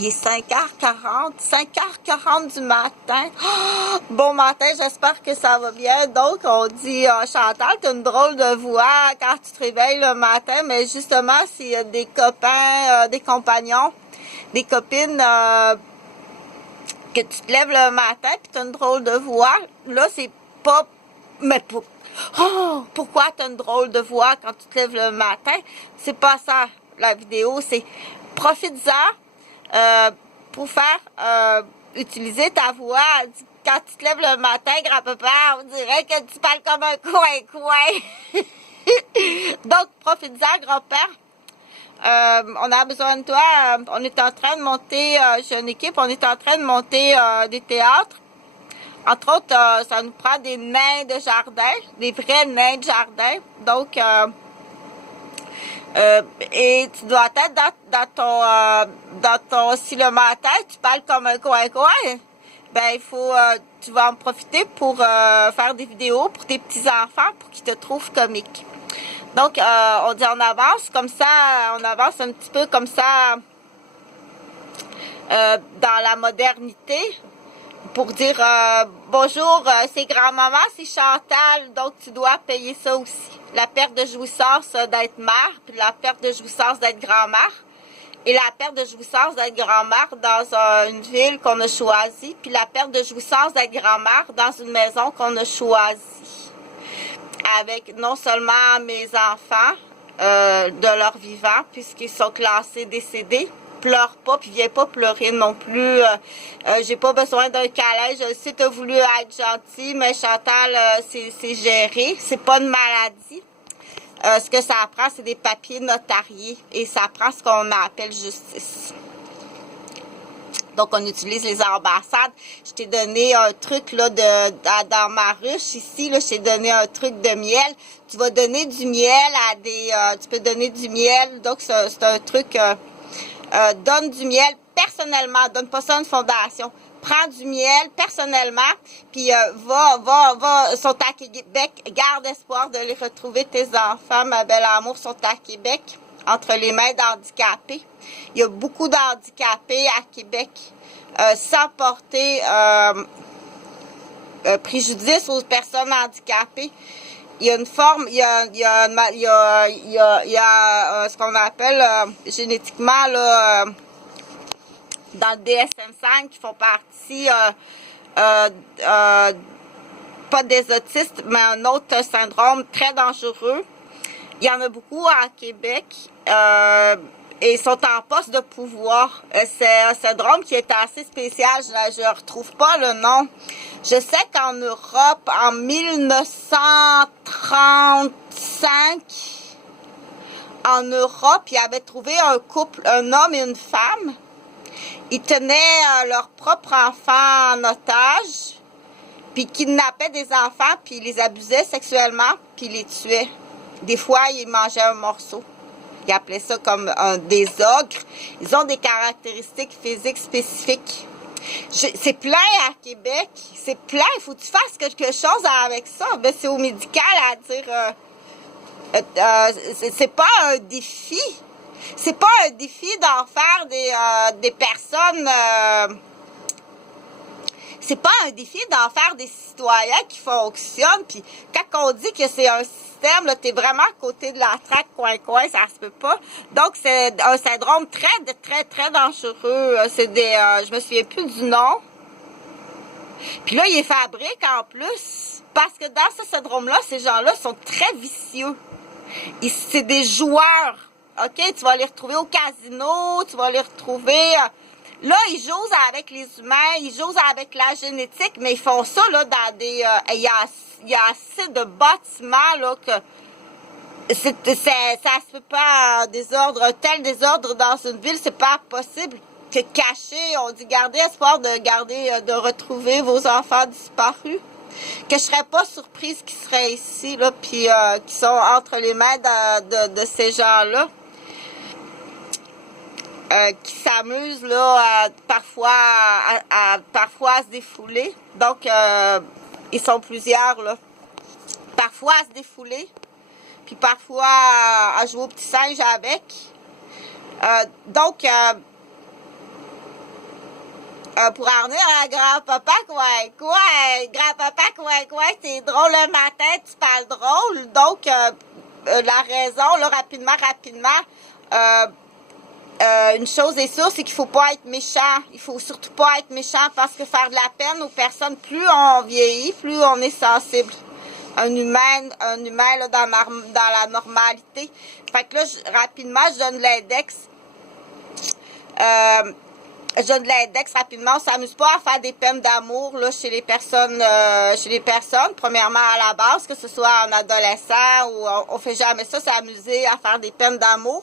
Il est 5h40, 5h40 du matin. Oh, bon matin, j'espère que ça va bien. Donc, on dit, Chantal, t'as une drôle de voix quand tu te réveilles le matin, mais justement, s'il y a des copains, des compagnons, des copines, que tu te lèves le matin puis t'as une drôle de voix, là, c'est pas... Mais pour... Oh, pourquoi t'as une drôle de voix quand tu te lèves le matin? C'est pas ça, la vidéo, c'est... Profite-en. Pour faire utiliser ta voix. Quand tu te lèves le matin, grand-papa, on dirait que tu parles comme un coin-coin. Donc, profite-en, grand-père. On a besoin de toi. On est en train de monter, j'ai une équipe, on est en train de monter des théâtres. Entre autres, ça nous prend des nains de jardin, des vrais nains de jardin. Donc, et tu dois être dans ton, si le matin, tu parles comme un coin-coin, ben, il faut, tu vas en profiter pour faire des vidéos pour tes petits-enfants pour qu'ils te trouvent comique. Donc, on dit on avance comme ça, on avance un petit peu comme ça dans la modernité. Pour dire bonjour, c'est grand-maman, c'est Chantal, donc tu dois payer ça aussi. La perte de jouissance d'être mère, puis la perte de jouissance d'être grand-mère, et la perte de jouissance d'être grand-mère dans une ville qu'on a choisie, puis la perte de jouissance d'être grand-mère dans une maison qu'on a choisie. Avec non seulement mes enfants de leur vivant, puisqu'ils sont classés décédés, pleure pas, puis viens pas pleurer non plus. J'ai pas besoin d'un câlin. Je sais, t'as voulu être gentil, mais Chantal, c'est géré. C'est pas une maladie. Ce que ça prend, c'est des papiers notariés. Et ça prend ce qu'on appelle justice. Donc, on utilise les ambassades. Je t'ai donné un truc là dans ma ruche ici. Là, je t'ai donné un truc de miel. Tu vas donner du miel à des... tu peux donner du miel. Donc, c'est un truc... donne du miel personnellement, donne pas ça à une fondation. Prends du miel personnellement, puis va, sont à Québec. Garde espoir de les retrouver, tes enfants, ma belle amour, sont à Québec, entre les mains d'handicapés. Il y a beaucoup d'handicapés à Québec, sans porter préjudice aux personnes handicapées. Il y a une forme, il y a ce qu'on appelle génétiquement là, dans le DSM-5 qui font partie pas des autistes, mais un autre syndrome très dangereux. Il y en a beaucoup à Québec et ils sont en poste de pouvoir. C'est un syndrome qui est assez spécial. Je ne retrouve pas le nom. Je sais qu'en Europe, en 1935, en Europe, ils avaient trouvé un couple, un homme et une femme. Ils tenaient leur propre enfant en otage, puis kidnappaient des enfants, puis ils les abusaient sexuellement, puis ils les tuaient. Des fois, ils mangeaient un morceau. Ils appelaient ça comme des ogres. Ils ont des caractéristiques physiques spécifiques. C'est plein à Québec. C'est plein. Il faut que tu fasses quelque chose avec ça. Ben, c'est au médical à dire... c'est pas un défi. C'est pas un défi d'en faire des personnes... c'est pas un défi d'en faire des citoyens qui fonctionnent. Puis quand on dit que c'est un système, là, t'es vraiment à côté de la traque coin-coin, ça se peut pas. Donc, c'est un syndrome très, très, très dangereux. C'est des... je me souviens plus du nom. Puis là, ils fabriquent en plus. Parce que dans ce syndrome-là, ces gens-là sont très vicieux. C'est des joueurs. OK? Tu vas les retrouver au casino, tu vas les retrouver... Là, ils jouent avec les humains, ils jouent avec la génétique, mais ils font ça là dans des... Il y a assez de bâtiments là que ça se peut pas tel désordre dans une ville, c'est pas possible. Que cacher, on dit garder espoir de retrouver vos enfants disparus. Que je serais pas surprise qu'ils seraient ici là, puis qui sont entre les mains de ces gens-là. Qui s'amusent là parfois à se défouler. Donc ils sont plusieurs là. Parfois à se défouler, puis parfois à jouer au petit singe avec. Donc Pour en revenir à grand-papa, grand-papa, c'est drôle le matin, tu parles drôle. Donc, la raison, là, rapidement, une chose est sûre, c'est qu'il faut pas être méchant. Il faut surtout pas être méchant parce que faire de la peine aux personnes, plus on vieillit, plus on est sensible. Un humain là, dans la normalité. Fait que là, rapidement, je donne l'index. Je donne l'index rapidement. On s'amuse pas à faire des peines d'amour là chez les personnes. Premièrement à la base, que ce soit en adolescent ou on fait jamais ça, s'amuser à faire des peines d'amour.